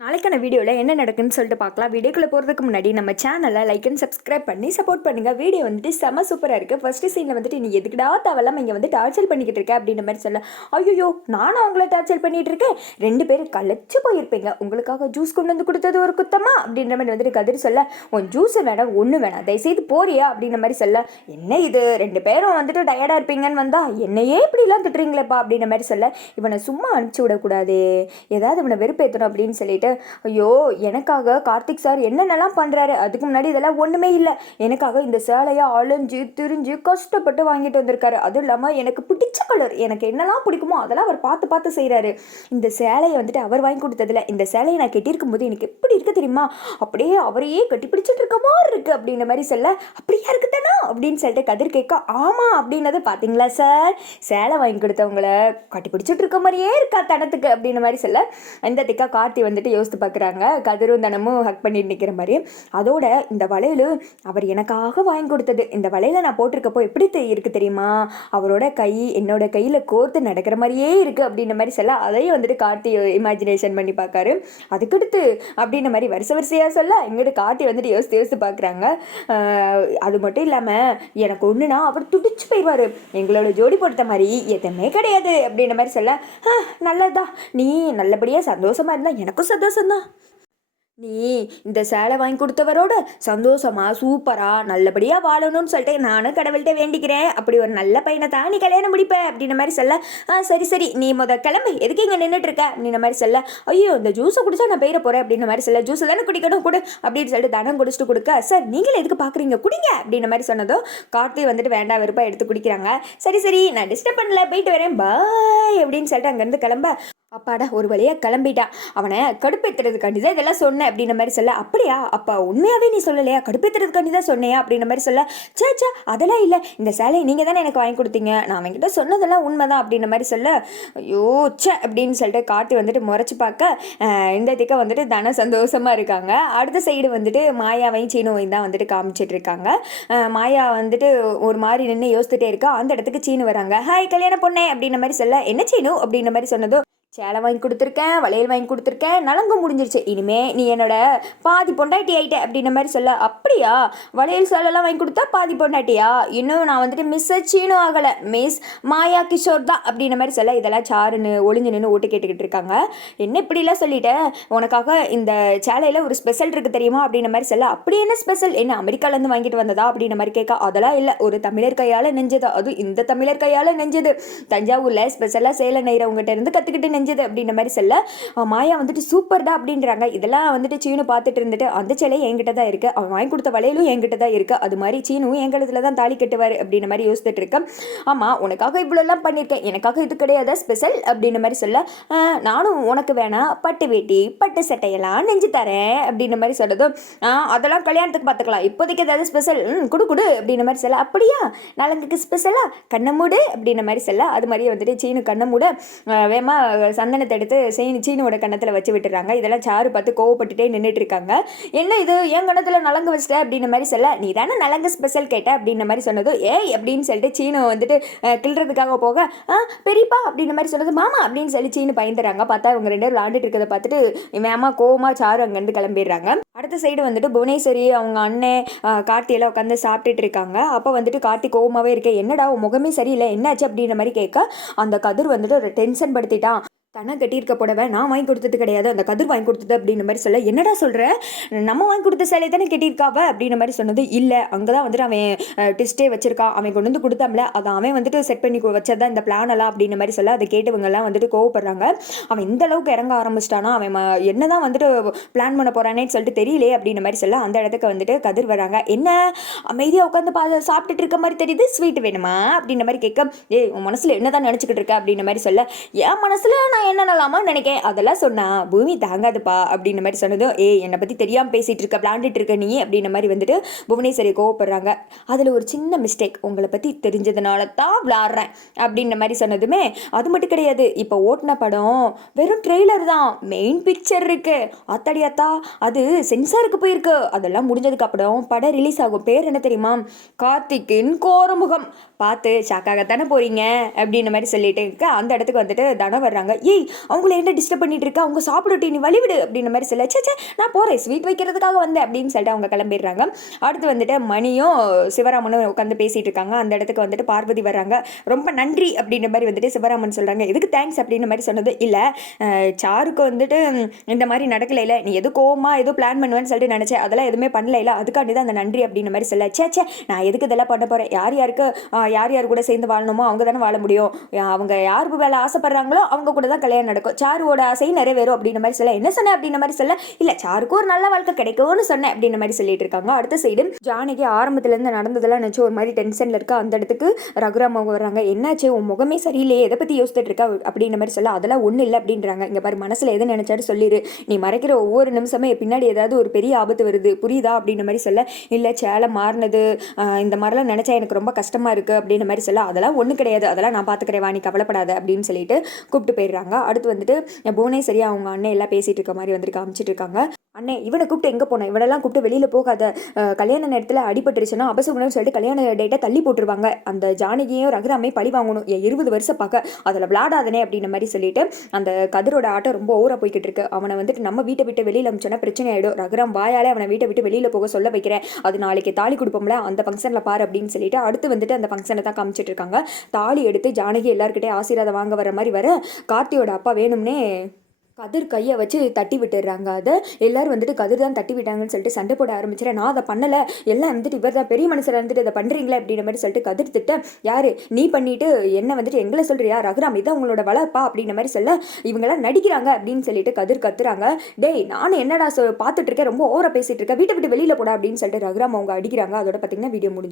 நாளைக்கான வீடியோவில் என்ன நடக்குன்னு சொல்லிட்டு பார்க்கலாம். வீடியோக்குள்ளே போகிறதுக்கு முன்னாடி நம்ம சேனலை லைக் அண்ட் சப்ஸ்கிரைப் பண்ணி சப்போர்ட் பண்ணுங்கள். வீடியோ வந்துட்டு செம சூப்பராக இருக்குது. ஃபஸ்ட்டு சீனில் வந்துட்டு நீ எதுக்குடா தேவையில்லாமல் இங்கே வந்து டார்ச்சர் பண்ணிக்கிட்டு இருக்க அப்படின்ற மாதிரி சொல்ல, ஐயோ நானும் அவங்கள டார்ச்சர் பண்ணிகிட்டு இருக்கேன், 2 பேரும் கலைச்சு போயிருப்பீங்க, உங்களுக்காக ஜூஸ் கொண்டு வந்து கொடுத்தது ஒரு குத்தமா அப்படின்ற மாதிரி வந்துட்டு கதிர் சொல்ல, உன் ஜூஸு வேணாம் ஒன்று வேணாம் தயவுசெய்து போறியா அப்படின்ற மாதிரி சொல்ல, என்ன இது 2 பேரும் வந்துட்டு டயர்டாக இருப்பீங்கன்னு வந்தால் என்னையே இப்படிலாம் திட்டுறீங்களேப்பா அப்படின்ற மாதிரி சொல்ல, இவனை சும்மா அனுப்பிச்சி விடக்கூடாது, ஏதாவது இவனை வெறுப்பேற்றணும் அப்படின்னு சொல்லிட்டு, ஐயோ எனக்காக கார்த்திக் சார் என்னென்னலாம் பண்ணுறாரு, அதுக்கு முன்னாடி இதெல்லாம் ஒன்றுமே இல்லை, எனக்காக இந்த சேலையை அலைஞ்சு திரிஞ்சு கஷ்டப்பட்டு வாங்கிட்டு வந்திருக்காரு, அதுவும் இல்லாமல் எனக்கு பிடிச்ச கலர், எனக்கு என்னெல்லாம் பிடிக்குமோ அதெல்லாம் அவர் பார்த்து பார்த்து செய்கிறாரு, இந்த சேலையை வந்துட்டு அவர் வாங்கி கொடுத்ததில்ல, இந்த சேலையை நான் கட்டியிருக்கும் போது எனக்கு எப்படி இருக்குது தெரியுமா, அப்படியே அவரையே கட்டி பிடிச்சிட்டு இருக்க மாதிரி இருக்குது அப்படின்ற மாதிரி சொல்ல, அப்படியா இருக்குதானா அப்படின்னு சொல்லிட்டு கதிர் கேட்க, ஆமாம் அப்படின்னது பார்த்தீங்களா சார், சேலை வாங்கி கொடுத்தவங்கள கட்டி பிடிச்சிட்டு இருக்க மாதிரியே இருக்கா தனத்துக்கு அப்படின்ற மாதிரி சொல்ல, இந்த திக்கா கார்த்தி வந்துட்டு யோசித்து பார்க்குறாங்க, கதிரும் தனமும் ஹக் பண்ணிட்டு நிற்கிற மாதிரி, அதோட இந்த வளையல் அவர் எனக்காக வாங்கி கொடுத்தது, இந்த வளையலை நான் போட்டிருக்கப்போ எப்படி இருக்குது தெரியுமா, அவரோட கை என்னோட கையில் கோர்த்து நடக்கிற மாதிரியே இருக்குது அப்படின்ற மாதிரி சொல்ல, அதையும் வந்துட்டு கார்த்தி இமேஜினேஷன் பண்ணி பார்க்காரு, அதுக்கடுத்து அப்படின்ற மாதிரி வரிசையாக சொல்ல, எங்கிட்ட கார்த்தி வந்துட்டு யோசித்து பார்க்குறாங்க, அது மட்டும் இல்லாமல் எனக்கு ஒன்றுனா அவர் துடிச்சு போயிடுவார், எங்களோட ஜோடி பொறுத்த மாதிரி எதுவுமே கிடையாது அப்படின்ற மாதிரி சொல்ல, நல்லதா நீ நல்லபடியாக சந்தோஷமாக இருந்தால் எனக்கும் சந்தோஷம்தான், நீ இந்த சேலை வாங்கி கொடுத்தவரோட சந்தோஷமா சூப்பராக நல்லபடியாக வாழணும்னு சொல்லிட்டு நானும் கடவுள்கிட்ட வேண்டிக்கிறேன், அப்படி ஒரு நல்ல பையனை தான் நீ கல்யாணம் முடிப்ப அப்படின்ற மாதிரி சொல்ல, சரி சரி நீ கிளம்பு எதுக்கு இங்கே நின்றுட்டு இருக்க அப்படின்ற மாதிரி சொல்ல, ஐயோ இந்த ஜூஸை குடிச்சா நான் பெயர போகிறேன் அப்படின்ற மாதிரி சொல்ல, ஜூஸை தானே குடிக்கணும் கொடு அப்படின்னு சொல்லிட்டு தனம் குடிச்சிட்டு கொடுக்க, சார் நீங்களே எதுக்கு பார்க்குறீங்க குடிங்க அப்படின்ற மாதிரி சொன்னதும் கார்த்தி வந்துட்டு வேண்டாம் வெறுப்பாக எடுத்து குடிக்கிறாங்க, சரி சரி நான் டிஸ்டர்ப் பண்ணல போயிட்டு வரேன் பாய் அப்படின்னு சொல்லிட்டு அங்கேருந்து கிளம்ப, அப்பாடா ஒரு வழியாக கிளம்பிட்டான், அவனை கடுப்பேற்றுறதுக்காண்டி தான் இதெல்லாம் சொன்னேன் அப்படின்ற மாதிரி சொல்ல, அப்படியா அப்பா உண்மையாகவே நீ சொல்லலையா, கடுப்பேற்றுறதுக்காண்டி தான் சொன்னையா அப்படின்ற மாதிரி சொல்ல, சே அதெல்லாம் இல்லை, இந்த சேலையை நீங்கள் தானே எனக்கு வாங்கி கொடுத்தீங்க, நான் அவன்கிட்ட சொன்னதெல்லாம் உண்மைதான் அப்படின்ற மாதிரி சொல்ல, ஐயோ சே அப்படின்னு சொல்லிட்டு கார்த்தி வந்துட்டு முறைச்சி பார்க்க, இந்த திக்க வந்துட்டு தன சந்தோஷமாக இருக்காங்க, அடுத்த சைடு வந்துட்டு மாயாவையும் சீனுவையும் தான் வந்துட்டு காமிச்சிட்டு இருக்காங்க, மாயா வந்துட்டு ஒரு மாதிரி நின்று யோசிச்சுட்டே இருக்கா, அந்த இடத்துக்கு சீனு வராங்க, ஹாய் கல்யாண பொண்ணே அப்படின்ற மாதிரி சொல்ல, என்ன சீனு அப்படின்ற மாதிரி சொன்னதோ, சேலை வாங்கி கொடுத்துருக்கேன், வளையல் வாங்கி கொடுத்துருக்கேன், நலங்கு முடிஞ்சிருச்சு, இனிமே நீ என்னோட பாதி பொண்டாட்டி ஆகிட்ட அப்படின்ற மாதிரி சொல்ல, அப்படியா வளையல் சேலைலாம் வாங்கி கொடுத்தா பாதி பொண்டாட்டியா, இன்னும் நான் வந்துட்டு மிஸ் சீனும் ஆகலை, மிஸ் மாயா கிஷோர் தான் அப்படின்ற மாதிரி சொல்ல, இதெல்லாம் சாருன்னு ஒளிஞ்சு நின்று ஓட்டு கேட்டுக்கிட்டு இருக்காங்க, என்ன இப்படிலாம் சொல்லிட்டேன், உனக்காக இந்த சேலையில் ஒரு ஸ்பெஷல் இருக்குது தெரியுமா அப்படின்ற மாதிரி சொல்ல, அப்படி என்ன ஸ்பெஷல், என்ன அமெரிக்காலேருந்து வாங்கிட்டு வந்ததா அப்படின்ற மாதிரி கேட்க, அதெல்லாம் இல்லை ஒரு தமிழர் கையால் நெஞ்சது, அதுவும் இந்த தமிழர் கையால் நெஞ்சது, தஞ்சாவூரில் ஸ்பெஷலாக சேலை நெய்கிறவங்ககிட்ட இருந்து கற்றுக்கிட்டு நெஞ்சது அப்படின்ற மாதிரி சொல்ல, மாயா வந்துட்டு சூப்பர்டா அப்படின்றாங்க, இதெல்லாம் வந்துட்டு சீனு பார்த்துட்டு இருந்துட்டு, அந்த சேலை என்கிட்ட தான் இருக்கு, அவன் வாங்கி கொடுத்த வளையலும் என்கிட்ட தான் இருக்கு, அது மாதிரி சீனும் என் கழுத்துல தான் தாலி கட்டுவார் அப்படின்ற மாதிரி யோசிச்சுட்டு இருக்கேன், ஆமா உனக்காக இவ்வளோலாம் பண்ணியிருக்கேன், எனக்காக இது கிடையாது ஸ்பெஷல் அப்படின்ற மாதிரி சொல்ல, நானும் உனக்கு வேணாம் பட்டு வேட்டி பட்டு சட்டையெல்லாம் நெஞ்சு தரேன் அப்படின்ற மாதிரி சொல்லதும், அதெல்லாம் கல்யாணத்துக்கு பார்த்துக்கலாம், இப்போதைக்கு ஏதாவது ஸ்பெஷல் குடு அப்படின்ற மாதிரி சொல்ல, அப்படியா நலங்குக்கு ஸ்பெஷலா கண்ணை மூடு அப்படின்ற மாதிரி சொல்ல, அது மாதிரியே வந்துட்டு சீனு கண்ணை மூட வேமா சந்தனத்தை எடுத்து சீனோட கண்ணத்தில் வச்சு விட்டுறாங்க, இதெல்லாம் சாரு பார்த்து கோவப்பட்டுட்டே நின்றுட்டு இருக்காங்க, என்ன இது என் கண்ணத்தில் நலங்கு வச்சிட்ட அப்படின்ற மாதிரி சொல்ல, நீ தானே நலங்கு ஸ்பெஷல் கேட்ட அப்படின்ற மாதிரி சொன்னதும், ஏய் அப்படின்னு சொல்லிட்டு சீனு வந்துட்டு கிள்றதுக்காக போக, பெரியப்பா அப்படின்ற மாதிரி சொன்னது, மாமா அப்படின்னு சொல்லி சீனு பயந்துறாங்க, பார்த்தா இவங்க 2 பேரும் விளாண்டுட்டு இருக்கிறத பார்த்துட்டு வேமா கோவமா சாரு அங்கேருந்து கிளம்பிடுறாங்க, அடுத்த சைடு வந்துட்டு புவனேஸ்வரி அவங்க அண்ணன் கார்த்தியெல்லாம் உட்காந்து சாப்பிட்டுட்டு இருக்காங்க, அப்போ வந்துட்டு கார்த்தி கோவமாகவே இருக்கேன், என்னடா உன் முகமே சரியில்லை என்னாச்சு அப்படின்ற மாதிரி கேட்க, அந்த கதிர் வந்துட்டு ஒரு டென்ஷன் படுத்திட்டான், தன கட்டியிருக்க புடவை நான் வாங்கி கொடுத்தது கிடையாது, அந்த கதிர் வாங்கி கொடுத்தது அப்படின்ற மாதிரி சொல்ல, என்னடா சொல்கிற, நம்ம வாங்கி கொடுத்த சேலை தானே கட்டியிருக்காவ அப்படின்ற மாதிரி சொன்னது, இல்லை அங்கே தான் வந்துட்டு அவன் டிஸ்டே வச்சிருக்கான், அவன் கொண்டு வந்து கொடுத்தாம்ல அதை அவன் வந்துட்டு செட் பண்ணி வச்சதான் இந்த பிளான் எல்லாம் அப்படின்ற மாதிரி சொல்ல, அதை கேட்டவங்கெல்லாம் வந்துட்டு கோவப்படுறாங்க, அவன் இந்த அளவுக்கு இறங்க ஆரம்பிச்சிட்டானா, அவன் என்ன தான் வந்துட்டு பிளான் பண்ண போகிறானேன்னு சொல்லிட்டு தெரியலே அப்படின்ற மாதிரி சொல்ல, அந்த இடத்துக்கு வந்துட்டு கதிர் வராங்க, என்ன அமைதியாக உட்காந்து சாப்பிட்டுட்டு இருக்க மாதிரி தெரியுது, ஸ்வீட் வேணுமா அப்படின்ற மாதிரி கேட்க, உன் மனசில் என்ன தான் நினச்சிக்கிட்டு இருக்க அப்படின்ற மாதிரி சொல்ல, என் மனசில் நான் என்னென்னலாமா நினைக்கேன், அதெல்லாம் சொன்னா பூமி தாங்காதுப்பா அப்படின்ற மாதிரி சொன்னதும், என்னை பற்றி தெரியாமல் பேசிகிட்டு இருக்க விளாண்டுட்டு இருக்க நீ அப்படின்ற மாதிரி வந்துட்டு புவனேஸ்வரி கோவப்படுறாங்க, அதில் ஒரு சின்ன மிஸ்டேக், உங்களை பற்றி தெரிஞ்சதுனால தான் விளாட்றேன் அப்படின்ற மாதிரி சொன்னதுமே, அது மட்டும் கிடையாது இப்போ ஓட்டின படம் வெறும் ட்ரெய்லர் தான், மெயின் பிக்சர் இருக்கு, அத்தடியாத்தா அது சென்சாருக்கு போயிருக்கு, அதெல்லாம் முடிஞ்சதுக்கு அப்புறம் படம் ரிலீஸ் ஆகும், பேர் என்ன தெரியுமா, கார்த்திக்கின் கோரமுகம், பார்த்து ஷாக்காகத்தானே போகிறீங்க அப்படின்ற மாதிரி சொல்லிட்டு இருக்க, அந்த இடத்துக்கு வந்துட்டு தனம் வர்றாங்க, ஏய் அவங்கள என்ன டிஸ்டர்ப் பண்ணிட்டு இருக்கா, அவங்க சாப்பிடட்டி நீ வழிவிடு அப்படின்ற மாதிரி சொல்ல, சே நான் போகிறேன் ஸ்வீட் வைக்கிறதுக்காக வந்தேன் அப்படின்னு சொல்லிட்டு அவங்க கிளம்பிடுறாங்க. அடுத்து வந்துட்டு மணியும் சிவராமனும் உட்காந்து பேசிகிட்டு இருக்காங்க. அந்த இடத்துக்கு வந்துட்டு பார்வதி வர்றாங்க. ரொம்ப நன்றி அப்படின்ற மாதிரி வந்துட்டு சிவராமன் சொல்கிறாங்க. எதுக்கு தேங்க்ஸ் அப்படின்ற மாதிரி சொன்னது இல்லை, சாருக்கு வந்துட்டு இந்த மாதிரி நடக்கல, இல்லை நீ எது கோவமா ஏதோ பிளான் பண்ணுவேன்னு சொல்லிட்டு நினச்சேன், அதெல்லாம் எதுவுமே பண்ணல, இல்லை அதுக்காண்டி தான் அந்த நன்றி அப்படின்ற மாதிரி சொல்ல, சே நான் எதுக்கு இதெல்லாம் பண்ண போகிறேன், யார் யார் கூட சேர்ந்து வாழணுமோ அவங்க தானே வாழ முடியும், அவங்க யாருக்கு வேலை ஆசைப்படுறாங்களோ அவங்க கூட தான் கல்யாணம் நடக்கும், சாருவோட ஆசை நிறைவேறும் அப்படின்ற மாதிரி சொல்ல, என்ன சொன்னேன் அப்படின்ற மாதிரி சொல்ல, இல்லை சாருக்கு ஒரு நல்ல வாழ்க்கை கிடைக்கும்னு சொன்னேன் அப்படின்ற மாதிரி சொல்லிட்டு இருக்காங்க. அடுத்த சைடு ஜானகி ஆரம்பத்துலேருந்து நடந்ததெல்லாம் நினச்சி ஒரு மாதிரி டென்ஷனில் இருக்கா. அந்த இடத்துக்கு ரகுராம் அவங்க வர்றாங்க. என்னாச்சு உன் முகமே சரியில்லையே, எதை பற்றி யோசிச்சுட்டு இருக்கா அப்படின்ற மாதிரி சொல்ல, அதெல்லாம் ஒன்றும் இல்லை அப்படின்றாங்க. இங்கே பாரு மனசில் எது நினைச்சாரு சொல்லிடு, நீ மறைக்கிற ஒவ்வொரு நிமிஷமே பின்னாடி ஏதாவது ஒரு பெரிய ஆபத்து வருது புரியுதா அப்படின்ற மாதிரி சொல்ல, இல்லை சேலை மாறினது இந்த மாதிரிலாம் நினச்சா எனக்கு ரொம்ப கஷ்டமாக இருக்குது அப்படின்ற மாதிரி சொல்ல, அதெல்லாம் ஒன்றும் கிடையாது, அதெல்லாம் நான் பார்த்துக்கிறேன் வா நீ கவலைப்படாத அப்படின்னு சொல்லிட்டு கூப்பிட்டு போயிடுறாங்க. அடுத்து வந்துட்டு புவனேஸ்வரி அவங்க அண்ணன் எல்லாம் பேசிகிட்டு இருக்க மாதிரி வந்துட்டு காமிச்சிட்டு இருக்காங்க. அண்ணே இவனை கூப்பிட்டு எங்கே போனேன், இவனெல்லாம் கூப்பிட்டு வெளியில் போகாத, கல்யாண நேரத்தில் அடிபட்டுருச்சுன்னா அபசகுணம்னு சொல்லிட்டு கல்யாண டேட்டை தள்ளி போட்டுருவாங்க, அந்த ஜானகியும் ரகுராமையும் பழி வாங்கணும், 20 வருஷம் பார்க்க அதில் விளாடாதனே அப்படின்ற மாதிரி சொல்லிட்டு அந்த கதிரோட ஆட்டம் ரொம்ப ஓவராக போய்கிட்டு இருக்கு. அவனை வந்துட்டு நம்ம வீட்டை விட்டு வெளியில் அமிச்சோன்னா பிரச்சனை ஆகிடும், ரகுராம் வாயாலே அவனை வீட்டை விட்டு வெளியில் போக சொல்ல வைக்கிறேன், அது நாளைக்கு தாலி கொடுப்போம்ல அந்த ஃபங்க்ஷனில் பாரு அப்படின்னு சொல்லிட்டு அடுத்து வந்துட்டு அந்த ஃபங்க்ஷனை தான் காமிச்சிட்டு இருக்காங்க. தாலி எடுத்து ஜானகி எல்லாருக்கிட்டே ஆசீர்வாதம் வாங்க வர மாதிரி வர கார்த்தியோட அப்பா வேணும்னே கதிர் கையை வச்சு தட்டி விட்டுடுறாங்க. அதை எல்லோரும் வந்துட்டு கதிர் தான் தட்டி விட்டாங்கன்னு சொல்லிட்டு சண்டை போட ஆரம்பிச்சிடறேன். நான் அதை பண்ணலை, எல்லாம் வந்துட்டு இவர் தான் பெரிய மனுஷராக இருந்துட்டு இதை பண்ணுறீங்களே அப்படின்ற மாதிரி சொல்லிட்டு கதிர் திட்ட, யார் நீ பண்ணிட்டு என்ன வந்துட்டு எங்களை சொல்கிறியா, ரகுராம் இதான் உங்களோட வளர்ப்பா அப்படின்ற மாதிரி சொல்ல, இவங்கெல்லாம் நடிக்கிறாங்க அப்படின்னு சொல்லிட்டு கதிர் கத்துறாங்க. டேய் நானும் என்னடா பார்த்துட்டு இருக்கேன், ரொம்ப ஓவரா பேசிட்டு இருக்கேன், வீட்டை விட்டு வெளியில் போட அப்படின்னு சொல்லிட்டு ரகுராம் அவங்க அடிக்கிறாங்க. அதோட பார்த்தீங்கன்னா வீடியோ முடிஞ்சு.